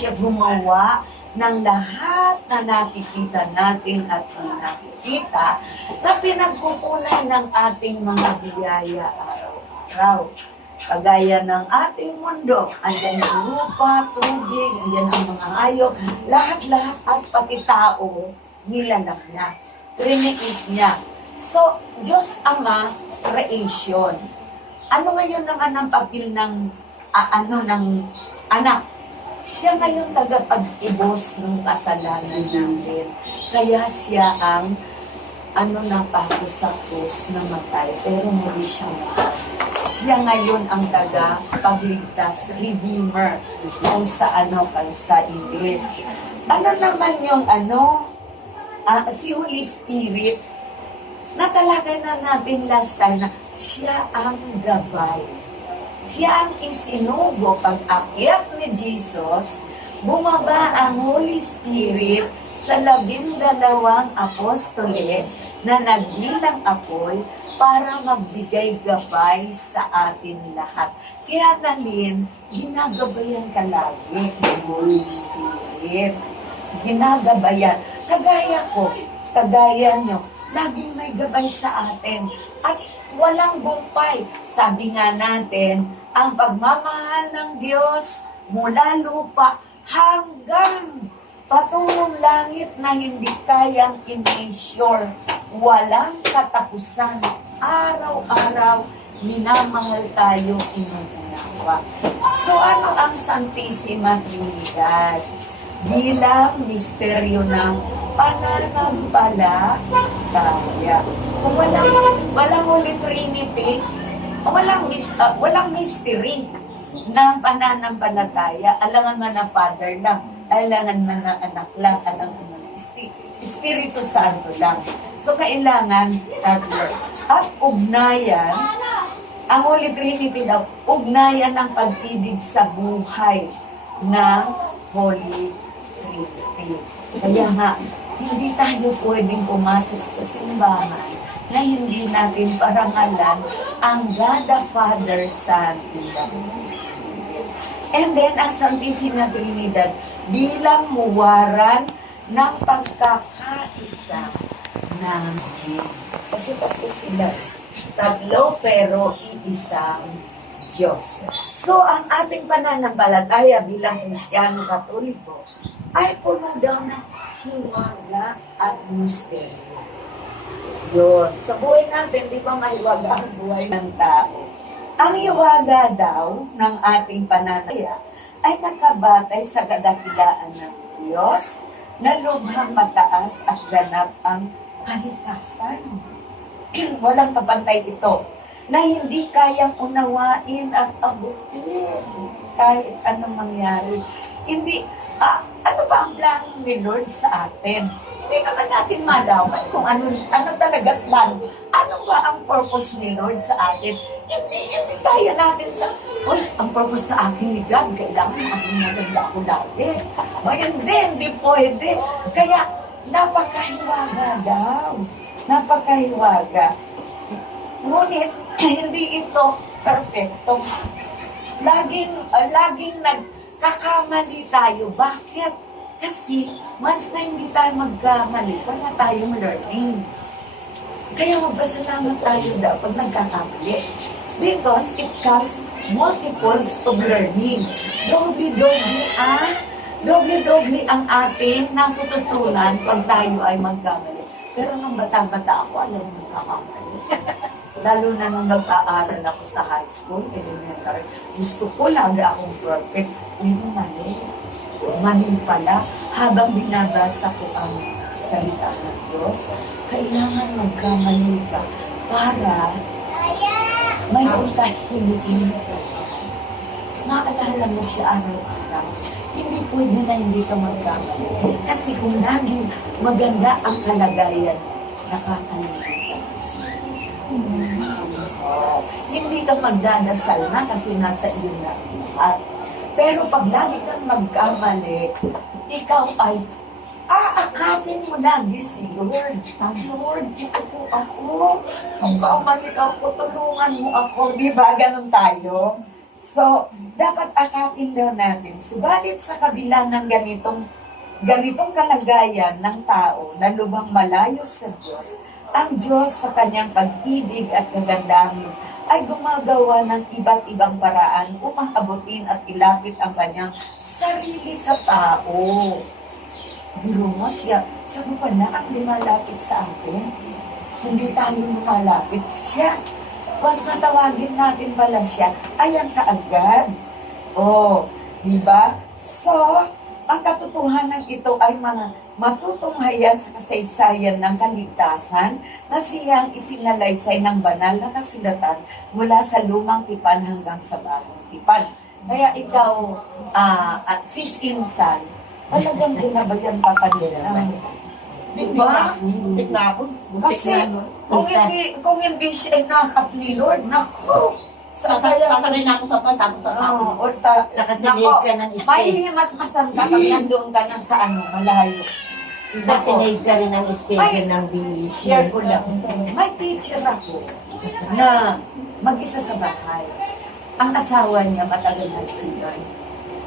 siya gumawa ng lahat na nakikita natin at nakikita na pinagkukunan ng ating mga biyaya araw-araw. Kagaya ng ating mundo, andyan ang lupa, tubig, andyan ang mga hayop, lahat-lahat at pati tao, nilalang niya. Create niya. So, Diyos Ama, creation. Ano ngayon naman ang papel ng ng anak? Siya ngayon tagapag-ibos ng kasalanan natin. Kaya siya ang napako sa krus na matay, pero muli siya matay. Siya ngayon ang tagapagligtas, redeemer, kung sa sa English. Ano naman yung si Holy Spirit, natalagay na natin last time na siya ang gabay. Siya ang isinugo pag-akyat ni Jesus, bumaba ang Holy Spirit sa 12 apostoles na nagbilang apoy para magbigay gabay sa atin lahat. Kaya Nalin, ginagabayan ka lagi ng Holy Spirit. Ginagabayan. Kagaya ko, kagaya nyo, laging may gabay sa atin. At walang gumpay. Sabi nga natin, ang pagmamahal ng Diyos mula lupa hanggang patungong langit na hindi kayang i-measure. Walang katapusan. Araw-araw, minamahal tayo inuunawa. So ano ang Santissima Trinidad? Bilang misteryo ng pananampalataya. Kung walang Holy Trinity, walang mystery ng pananampalataya. Alangan man na Father lang, alangan man na anak lang, alangan man na Espiritu Santo lang. So kailangan tatlo. At ugnayan, ang Holy Trinity daw, ugnayan ng pag-ibig sa buhay ng Holy Trinity. Kaya nga, hindi tayo pwedeng pumasok sa simbahan na hindi natin parangalan ang God the Father, Son, and the Holy Spirit. And then, ang Santissima Trinidad bilang huwaran ng pagkakaisa namin. Kasi tatlo sila. Tatlo pero iisang Diyos. So, ang ating pananampalataya bilang Kristiyano Katoliko ay puno daw ng hiwaga at misteryo. Yun. Sa buhay natin, di ba mahiwaga ang buhay ng tao? Ang hiwaga daw ng ating pananampalataya ay nakabatay sa kadakilaan ng Diyos na lubhang mataas at ganap ang kalikasan. Walang kapantay ito na hindi kayang unawain at abutin kahit anong mangyari. Hindi, ano ba ang plano ni Lord sa atin? Hindi naman natin malaman kung ano talaga plano. Ano ba ang purpose ni Lord sa atin? Hindi kaya natin ang purpose sa akin ni God, kailangan maganda ako dati. Hindi pwede. Kaya, napakahiwaga daw. Napakahiwaga. Ngunit, hindi ito perfecto. Laging nagkakamali tayo. Bakit? Kasi, mas na hindi tayo magkamali, wala tayong learning. Kaya magpasalamat tayo daw pag nagkakamali. Because it comes multiples of learning. Doble-doble ang ating natututunan pag tayo ay magkamali. Pero nung bata-bata ako, alam mo magkakamali. Lalo na nung nag-aaral ako sa high school, elementary, gusto ko lagi akong perfect. Hindi mali. Mali pala. Habang binabasa ko ang salita ng Diyos, kailangan magkamali ka para mayroon kahiliin ka. Maalala mo siya araw-araw. Hindi pwede na hindi ka magkamali. Kasi kung laging maganda ang kalagayan, nakakalimutan ka siya. Hindi ka magdadasal na kasi nasa iyo na lahat. Pero pag lagi kang magkamali, ikaw ay aakapin mo lagi si Lord. Lord, ito po ako. Magkamali ako, tulungan mo ako. Di ba? Ganun tayo. So, dapat akapin daw natin. Subalit sa kabila ng ganitong kalagayan ng tao na lubhang malayo sa Diyos, ang Diyos sa kanyang pag-ibig at kagandahan ay gumagawa ng iba't ibang paraan upang abutin at ilapit ang kanyang sarili sa tao. Biro mo siya, sabi pa na ang lumalapit sa atin, hindi tayo lumalapit siya. Once natawagin natin pala siya, ayan kaagad. Oh, di ba? So, ang katotohanan ito ay mga matutunghayan sa kasaysayan ng kaligtasan na siyang isinalaysay ng banal na kasulatan mula sa lumang tipan hanggang sa bagong tipan. Kaya ikaw, sis Insan, talagang ginabayan pa kanina. Di ba? Kasi kung hindi siya nakakapli, Lord, naku, Sasakay na ako sa pantabot at Nakasinave ka ng stage. mahihimas-masan ka pag nandoon ka na sa malayo. Nakasinave ka rin ng schedule ng BEC. Share ko lang. May teacher ako na mag-isa sa bahay. Ang asawa niya matagal nagsigay.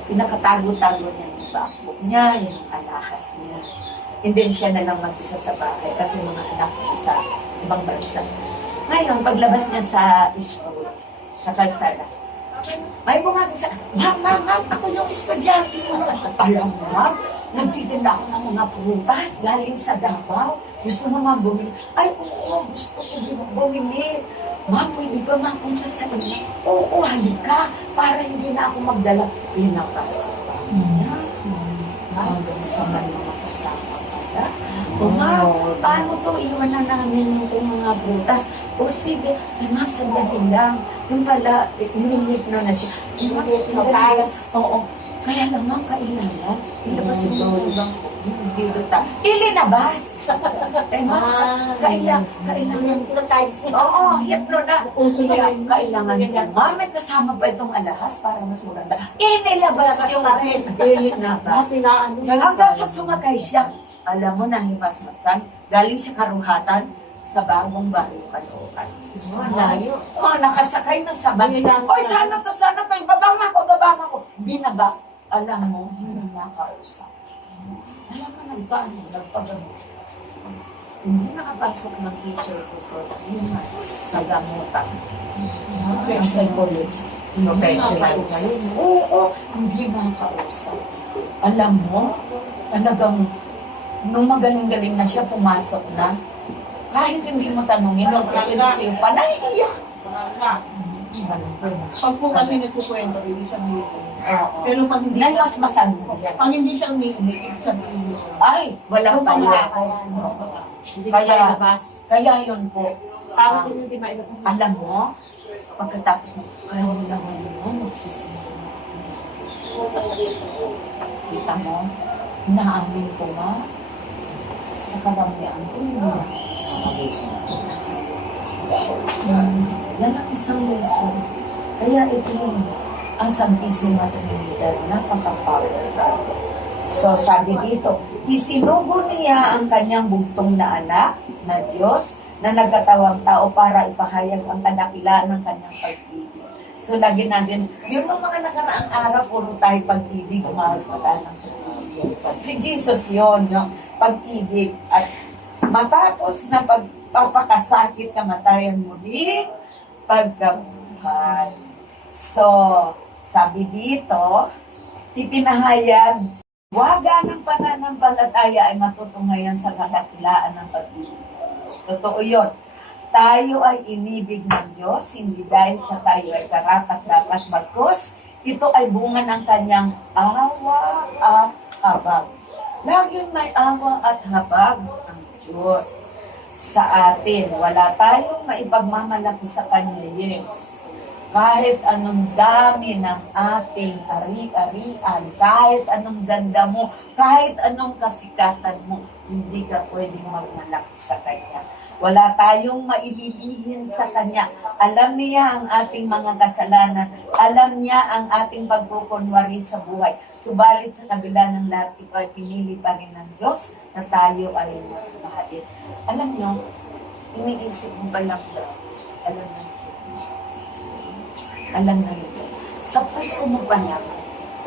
Pinakatago-tago niya yung bakbo niya, yung alahas niya. And then siya na lang mag-isa sa bahay kasi mga anak niya sa ibang bansa. Ngayon, paglabas niya sa school, sa kalsada, may bumati sa, Ma'am, ako yung estudyante mo. Alam mo, Ma'am, nagtitinda ako ng mga prutas galing sa Davao. Gusto mo, Ma'am, bumili? Ay, oo, gusto ko bumili. Ma'am, pwede ba mapunta sa inyo? Oo, halika, para hindi na ako magdala. Pinapasok ka. Hanggang sa mga kasama pala. O ma'am, paano to iwan na namin itong mga prutas? O sige, ma'am, sabihin lang. Yung pala, ininit na siya. Ma'am, oo. Kaya lang ma'am, kailangan. Ilabas mo yung ibang ilinabas. Ma'am, kailangan. Oo, hypno na. Kailangan mo. Ma'am, may kasama pa itong alahas para mas maganda. Inilabas yung ilinabas. Hanggang sa sumakay siya, alam mo, nahimasmasan, galing siya Karuhatan sa bagong baryo Caloocan. Layo. Nakasakay na sa van. Oy, sana to, ibaba mo ako. Binaba. Alam mo, hindi nakausap. Alam mo, nagpagamot. Hindi nakapasok ng teacher ko for 3 months sa gamutan. Ang psychology. Oo, hindi makakausap. Alam mo, talagang nung magaling-galing na siya, pumasok na, kahit hindi mo tanongin, nung sa'yo pa, naiiyak. Pag po kasi nagkukwento, ibig sabihin ko. Pero pag hindi, Nalasmasan mo. pag hindi siya umiinig, ibig sabihin ko. Ay, wala pala. Kaya yun po. Alam mo, pagkatapos mo, kaya mo lang ngayon, magsisimula. Kita mo, inaamin ko nga, sa karamihan ko yun. Yan ang isang lesson. Kaya ito yung ang Santisima Trinidad, napaka-powerful. So sabi dito, isinugo niya ang kanyang bugtong na anak na Diyos na nagkatawang tao para ipahayag ang kadakilaan ng kanyang pag-ibig. So lagi natin, yung mga nakaraang araw, puro tayo pag-ibig, mahal pa tayo ng pag-ibig. Si Jesus yon, yung pag-ibig. At matapos na pagpapakasakit, kamatayan muli, pagkabuhay. So, sabi dito, ipinahayag, waga ng pananampalataya ay matutunghayan sa kadakilaan ng pag-ibig. Totoo yun. Tayo ay inibig ng Diyos, hindi dahil sa tayo ay karapat-dapat bagkus. Ito ay bunga ng kanyang awa at habag. Laging may awa at habag ang Diyos sa atin. Wala tayong maipagmamalaki sa kanya, yes. Kahit anong dami ng ating ari-arian, kahit anong ganda mo, kahit anong kasikatan mo, hindi ka pwedeng magmalaki sa Kanya. Wala tayong maililihin sa Kanya. Alam niya ang ating mga kasalanan. Alam niya ang ating pagkukunwari sa buhay. Subalit sa kabila ng lahat, ito ay pinili pa rin ng Diyos na tayo ay mahalin. Alam niyo, iniisip mo ba lang daw? Alam na nito. sa puso mo pa lang,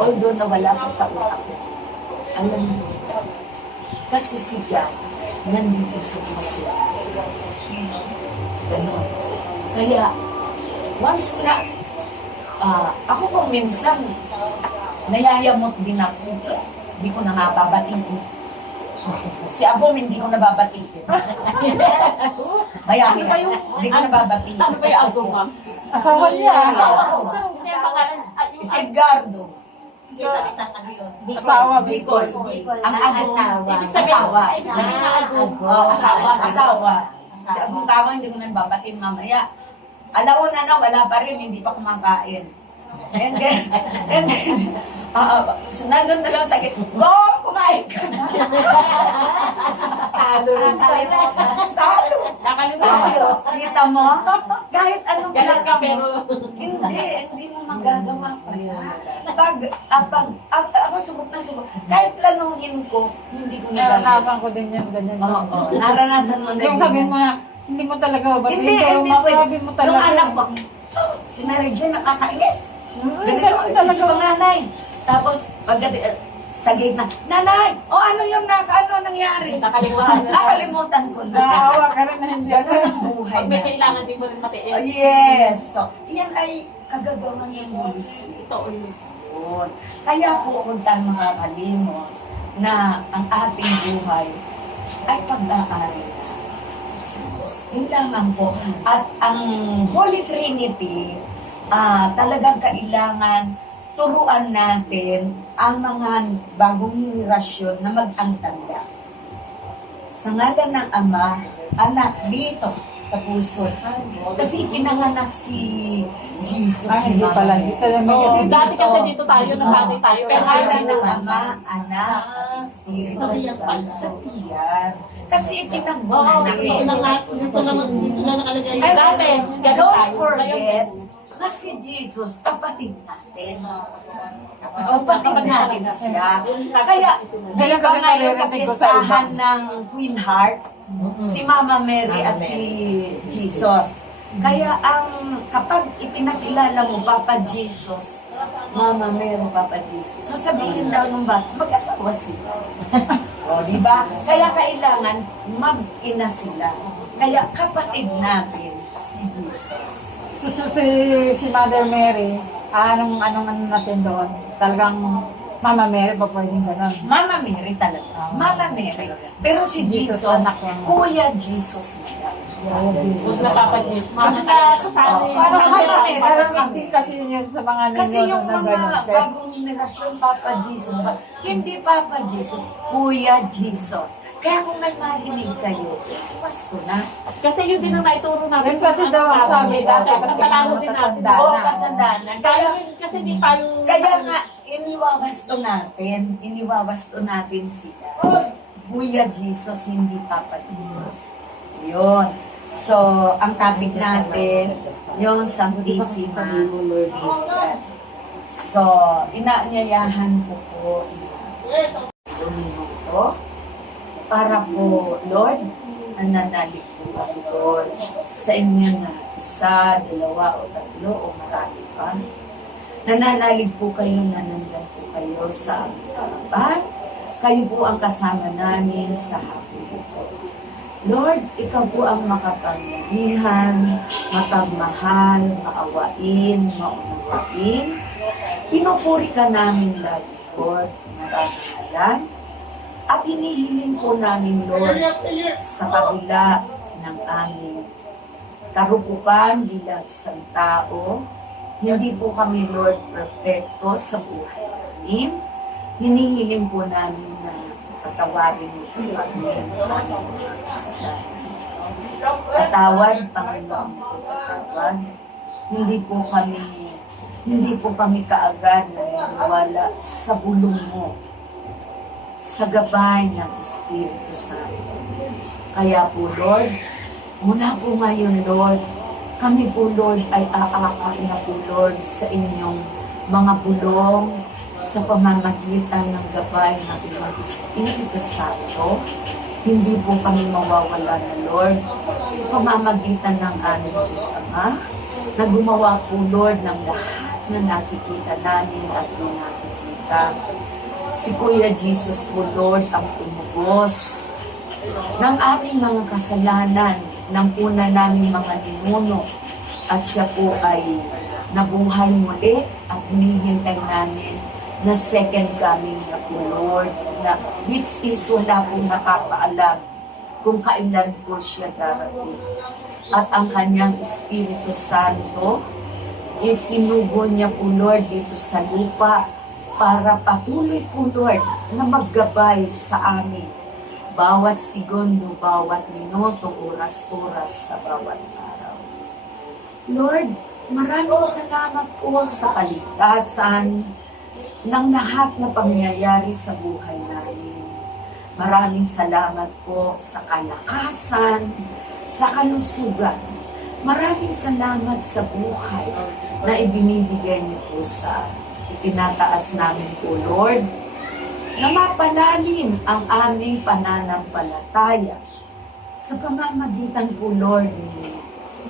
although nawala ka sa utak mo, alam mo, kasi si God, nandito sa puso. Ganun. Kaya, once na, ako kung minsan, nayayamot din ako, hindi ko na nga babatiin. Si Abom, hindi ko nababatiin. Kaya, hindi ko nababatiin. Ano ba yung album mo? Asawa niya. Asawa ko. Hindi, ang pangalan. Si Edgardo. Asawa, Bicol. Ang Agong Asawa. asawa. Asawa. Asawa. Si Agong Kawa, hindi ko na babatiin mamaya. Alauna na, wala pa rin, hindi pa kumakain. And then, so nandun na lang sa gitna, go, kumain ka na. Talo rin tayo. Talo. Nakalimutan. Kita mo? Kahit anong Galang ka, pero... hindi mo magagawa pa yan. Ako subok na subok, kahit planuhin ko, hindi ko nagagawa. Naranasan ko din yan, ganyan. Oo, naranasan mo na Yung sabihin mo na, hindi mo talaga ba? Hindi, hindi masabi mo talaga. Yung anak mo, si Mary Jane nakakainis. Ganito, Ganun talaga. isa pang nanay. Tapos, sa gate na, nanay, ano yung nangyari? Nakalimutan ko na. Naawa ka rin na hindi. Ganun ang buhay Pag may na. kailangan, di mo rin matiis. Yes. So, yan ay kagagawan ng Holy Spirit. Totoo yun. Yun. Kaya po kung tayo makakalimot na ang ating buhay ay pag-aari na. Yun lamang po. At ang Holy Trinity, talagang kailangan turuan natin ang mga bagong henerasyon na mag-antanda. Sa ngalan ng Ama, Anak, dito sa puso. Kasi ipinanganak si Jesus. Ay, hindi pala. Hindi pala. Oo, dati kasi dito tayo, nasanay tayo. Sa ngalan ng Ama, Anak, Espiritu Santo. Sa tiyan. Kasi ipinanganak. Dito lang nakalagay. Ay, Dati, ganun don't tayo. forget na si Jesus, kapatid natin. Kapatid natin siya. Kaya, di ba ngayon kapistahan ng Queen Heart, si Mama Mary at si Jesus. Kaya kapag ipinakilala mo, Papa Jesus, Mama Mary, Papa Jesus, sasabihin daw ng bata, mag-asawa sila. O, di ba? Kaya kailangan mag-ina sila. Kaya kapatid natin si Jesus. Si Mother Mary, anong natin doon? Talagang Mama Mary pa pwedeng ganun. Mama Mary talaga. Mama Mary. Pero si Jesus, Jesus, anak niya. Kuya Jesus nila. Jesus na Papa Jesus. Mama ka, kasali. Parang Mama Mary. parang hindi kasi yun sa mga ninyo. Kasi yung na mga ganun. bagong henerasyon, Papa Jesus pa. Hindi Papa Jesus, Kuya Jesus. Kaya kung may marinig kayo, pasto na. Kasi yun din ang naituro natin. Yan kasi daw ang sabi dati, Kasalanan din natin. matanda Oo, na. kasalanan. Kaya kasi hindi tayo... Kaya nga, iniwawasto natin sila. Kuya Jesus, hindi Papa Jesus. Yun. So, ang topic natin, yung Sanctissima Virgen. So, inaanyayahan ko po yung minuto para po, Lord, nananalig po ako, Lord, sa inyo na isa, dalawa, o tatlo, o marami pa. Nananalig po kayo na nandyan po kayo sa aming harapan. Kayo po ang kasama namin sa hapon ito. Lord, ikaw po ang makapangyarihan, mapagmahal, maawain, maunawain. Pinupuri ka namin, Lord, nararamdaman. At hinihiling po namin, Lord, sa kabila ng aming karupukan bilang isang tao, hindi po kami, Lord, perfecto sa buhay namin. Hinihiling po namin na patawarin niyo po kami ng aming kasalanan. Patawad, Panginoon po, patawad. Hindi po kami kaagad naniniwala sa bulong mo, sa gabay ng Espiritu Santo. Kaya po, Lord, mula po ngayon, Lord, kami po, Lord, ay aakay na po, Lord, sa inyong mga bulong, sa pamamagitan ng gabay ng iyong Espiritu Santo. Hindi po kami mawawala na, Lord, sa pamamagitan ng aming Diyos Ama, na gumawa po, Lord, ng lahat na nakikita namin at na nakikita. Si Kuya Jesus po, Lord, ang tumubos ng aming mga kasalanan, ng una naming mga ninuno, at siya po ay nabuhay muli at hinihintay namin na second coming na po, Lord, na which is wala pong nakakaalam kung kailan po siya darating. At ang kanyang Espiritu Santo, isinugo niya po, Lord, dito sa lupa para patuloy po, Lord, na maggabay sa amin. Bawat segundo, bawat minuto, oras-oras sa bawat araw. Lord, maraming salamat po sa kaligtasan ng lahat na pangyayari sa buhay namin. Maraming salamat po sa kalakasan, sa kalusugan. Maraming salamat sa buhay na ibinibigay niyo po sa amin. Itinataas namin po, Lord, na mapalalim ang aming pananampalataya sa pamamagitan po, Lord, ni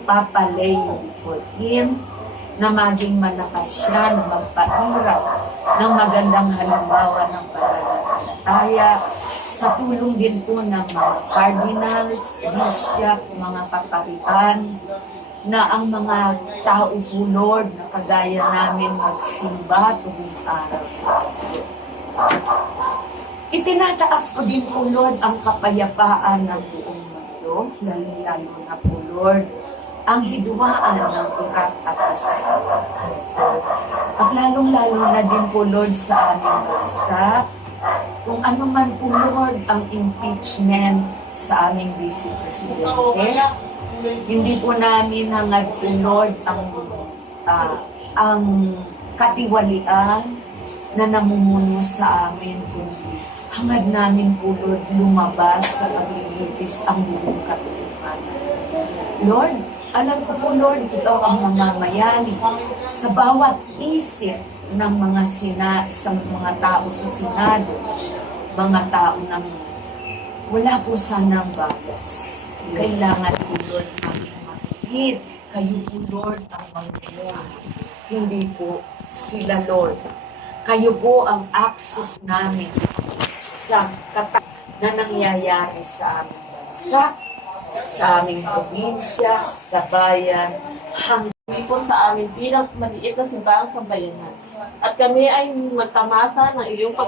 Papa Leo Iportin, na maging malakas siya na magpahiram ng magandang halimbawa ng pananampalataya sa tulong din po ng mga cardinals, bishop, mga kaparian, na ang mga tao po, Lord, na kagaya namin magsimba tuwing araw. Itinataas ko din po, Lord, ang kapayapaan ng buong mundo, lalo na po, Lord, ang hidwaan ng Iraq at Israel. At lalong-lalo na din po, Lord, sa aming bansa, kung ano man po, Lord, ang impeachment sa aming Vice Presidente, hindi po namin hangad po, Lord, ang katiwalian na namumuno sa amin, kundi hangad namin po, Lord, lumabas sa paglilitis ang buong katulungan. Lord, alam ko po, Lord, ikaw ang mamamayani sa bawat isip ng mga sa mga tao sa Senado, mga tao ng wala po sanang bagas. Kailangan po, Lord, maging makikit. Kayo po, Lord, ang mangyayon. Hindi po sila, Lord. Kayo po ang access namin sa na nangyayari sa aming bansa, sa aming probinsya, sa bayan, Kami po sa amin bilang maliit na simbahang sambayanan. At kami ay magtamasa ng iyong